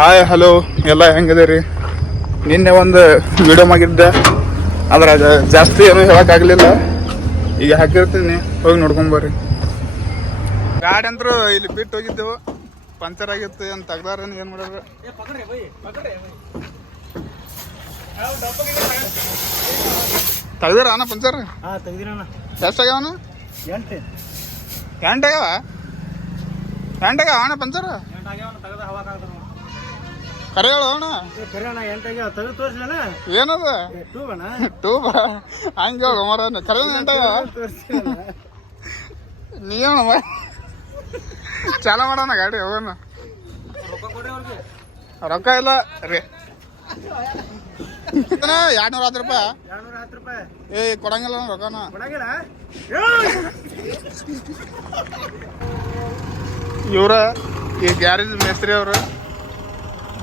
Hi hello ಎಲ್ಲ ಹೆಂಗಿದ್ದೀರಿ? ನಿನ್ನೆ ಒಂದು ವಿಡಿಯೋ ಮಾಡಿದ್ದೆ. ಅದ್ರ ಜಾಸ್ತಿ ಏನು ಹೇಳೋಕ್ಕಾಗಲಿಲ್ಲ. ಈಗ ಹಾಕಿರ್ತೀನಿ. ಹೋಗಿ ನೋಡ್ಕೊಂಬರ್ರಿ ಗಾಡಿ ಅಂತರೂ ಇಲ್ಲಿ ಬಿಟ್ಟು ಹೋಗಿದ್ದೆವು. ಪಂಚರ್ ಆಗಿತ್ತು ಏನು ತೆಗ್ದಾರ ಏನು ಮಾಡ್ಯಾರ ತೆಗ್ದಿರ ಅಣ್ಣ ಪಂಚರ್? ಆಗ್ಯಾವ ಎಷ್ಟಾಗ್ಯಾವನ ಎಂಟು. ಎಂಟಾಗ್ಯಾವ ಎಂಟಾಗ್ಯಾವ ಅಣ್ಣ ಪಂಚರ್? ಕರೆ ಹೇಳು ಅಣ್ಣ ತೆಗೆದು ಏನದ? ಟೂಬ ಹಂಗೆ ಹೇಳು ಮರ ಕರೆ ನೀವಣ ಚಾಲ ಮಾಡೋಣ ಗಾಡಿ ಹೋಗೋಣ ರೊಕ್ಕ ಇಲ್ಲ ರೀ. ಎರಡ್ನೂರ ಹತ್ತು ರೂಪಾಯಿ. ಏ ಕೊಡಂಗಿಲ್ಲ ರೊಕ್ಕ ರೊಕ್ಕನ ಇವ್ರ ಈ ಗ್ಯಾರೇಜ್ ಮೇಸ್ತ್ರಿ ಅವರು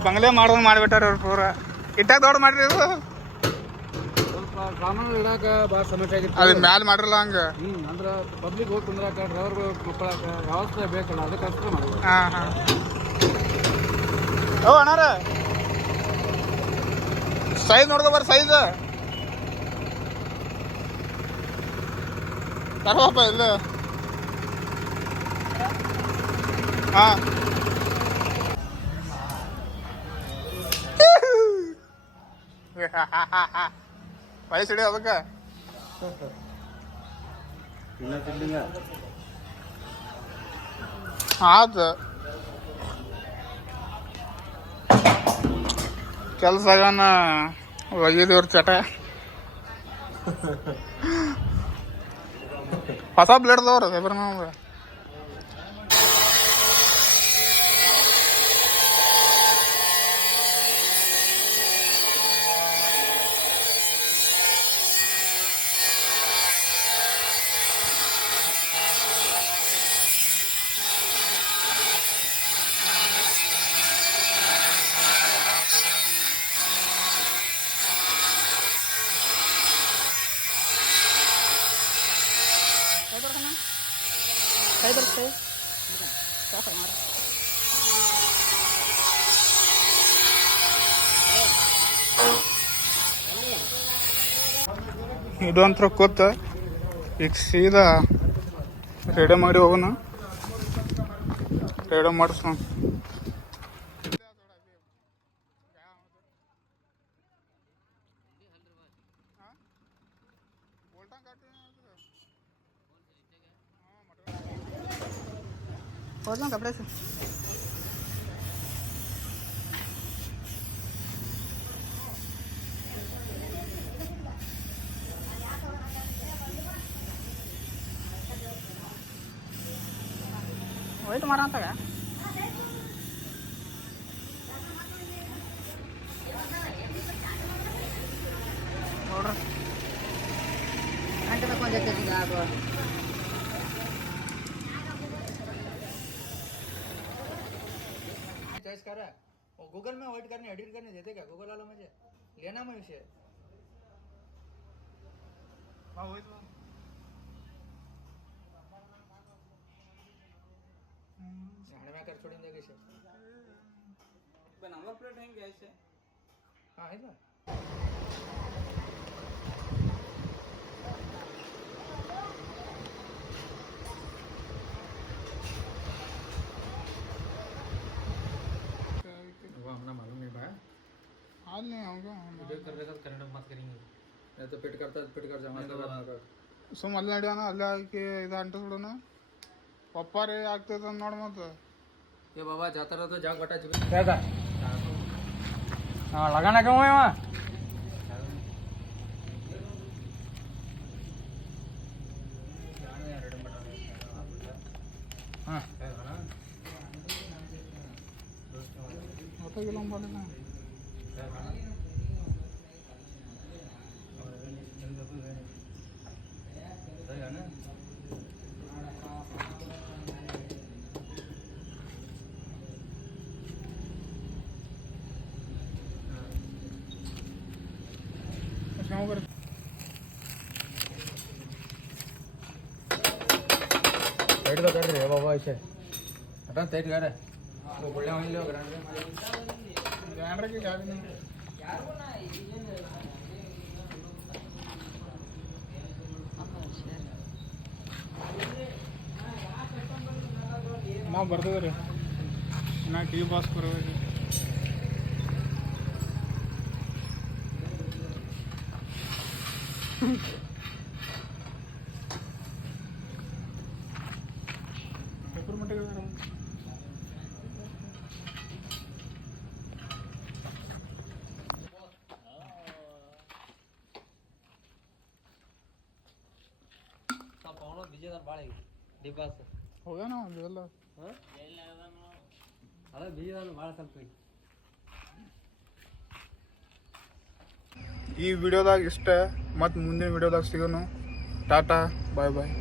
ಬಂಗ್ಲೆ ಮಾಡೋದು ಮಾಡಿಬಿಟ್ಟಾರ ಅವ್ರು ಪೂರ. ಇಟ್ಟಾಗ ದೊಡ್ಡ ಮಾಡ್ರಿ ಇದು. ಸಾಮಾನು ಇಡಾಕ ಭಾಳ ಸಮಸ್ಯೆ ಆಗಿತ್ತು. ಅದು ಮ್ಯಾಲ ಮಾಡಿರಲ್ಲ ಹಂಗೆ. ಹ್ಞೂ ಅಂದ್ರ ಪಬ್ಲಿಕ್ ಹೋಗಿ ಕುಂದ್ರಾಕ ಡ್ರೈವರ್ಗಳು ಮಕ್ಕಳಾಕ ವ್ಯವಸ್ಥೆ ಬೇಕಲ್ಲ ಅದಕ್ಕೆ ಅಷ್ಟೇ ಮಾಡೋದು. ಹಾ ಹಾ. ಓ ಅಣ್ಣಾರ. ಸೈಜ್ ನೋಡ್ಕೊ ಬರ್ರಿ ಸೈಜ್. ತರೋಪ್ಪ ಇಲ್ಲ. ಹಾ. ವಯಸ್ಸಿಡಿ ಅದಕ್ಕೆ ಇನ್ನ ತಿಂಡಿಂಗ ಆತು ಕೆಲಸಗನ ಒಗಿದವ್ರ ಚಟ ಹೊಸ ಬ್ಲೇಡ್ದವ್ರ ಸೈಬರ್ ನಮ್ಗೆ ಇದು ಅಂತ ಕೂತ ಈಗ ಸೀದಾ ರೆಡಿ ಮಾಡಿ ಹೋಗೋಣ. ರೆಡಿ ಮಾಡಿಸೋಣ. खोल लो कपड़े से वही तुम्हारा आता क्या ऑर्डर घंटे में कौन जाके दिया आपको गूगल में वेट करने एडिट करने देते क्या गूगल वाला मुझे लेना मैं विषय हणे कर छोड़ीन दे कैसे नंबर प्लेट है क्या ऐसे हाँ है ना वो वीडियो कर रहे कन्नड़ में बात करेंगे मैं तो पेट करता पेट कर जाऊंगा ಸುಮ್ಮ ಅಲ್ಲಿ ನಡಿಯೋಣ ಅಲ್ಲೇ ಹಾಕಿ ಇದು ಅಂಟಿಸ್ಬಿಡೋಣ ಪಪ್ಪಾರಿ ಆಗ್ತೈತೆ ನೋಡಿ ಮತ್ತೆ ये बाबा जाता रहा तो जाग बटा चुके क्या था हाँ लगाना क्यों है वहाँ हाँ ಗೊತ್ತಾಗಿಲ್ಲ ಮಾಡಿಲ್ಲ ನಾವು ಬರ್ರಿ साइड का कर रहे हो बाबा ऐसे हटा साइड कर वो बढ़िया वहीं लो ग्रांड ಬ್ಯಾನ್ರಿಗೆ ಗಾಡಿ ನಾವು ಬರ್ತದ್ರಿ ನಾ ಟಿ ಬಾಸ್ ಬರ್ಬೇಕು ಪೇಪರ್ ಮಟ್ಟಿಗೆ ಸ್ವಲ್ಪ ಅವನು ಬಿಜಿ ಅದಾನ ಭಾಳ ಈಗ ಡಿಪಾಸ್ ಹೋಗ್ಯಾನ ಅದೆಲ್ಲ ಹಾಂ ಅದ ಬಿಜಿ ಅದಾನ ಭಾಳ ಸ್ವಲ್ಪ ಈ ವಿಡಿಯೋದಾಗ ಇಷ್ಟ ಮತ್ತು ಮುಂದಿನ ವಿಡಿಯೋದಾಗ ಸಿಗೋನು. ಟಾಟಾ ಬಾಯ್ ಬಾಯ್.